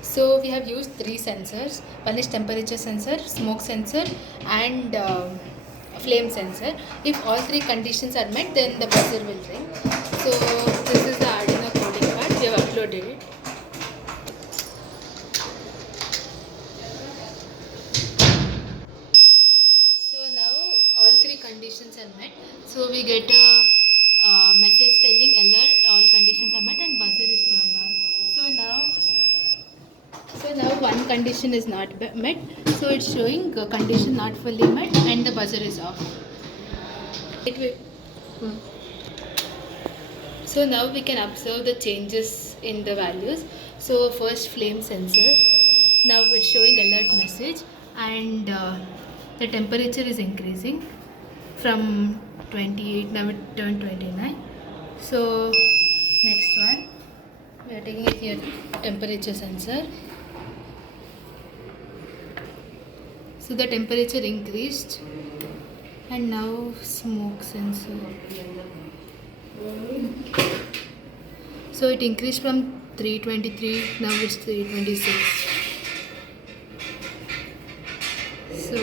So we have used 3 sensors. One is temperature sensor, smoke sensor, and flame sensor. If all 3 conditions are met, then the buzzer will ring. So this is the Arduino coding part. We have uploaded it. So now all 3 conditions are met. So we get a message telling alert, all conditions are met, and buzzer is turned on. So now one condition is not met, so it's showing condition not fully met and the buzzer is off. It will. So now we can observe the changes in the values. So first flame sensor, now it's showing alert message, and the temperature is increasing from 28, now it turned 29. So next one, we are taking it here, temperature sensor. So the temperature increased, and now smoke sensor. So it increased from 323, now it's 326. So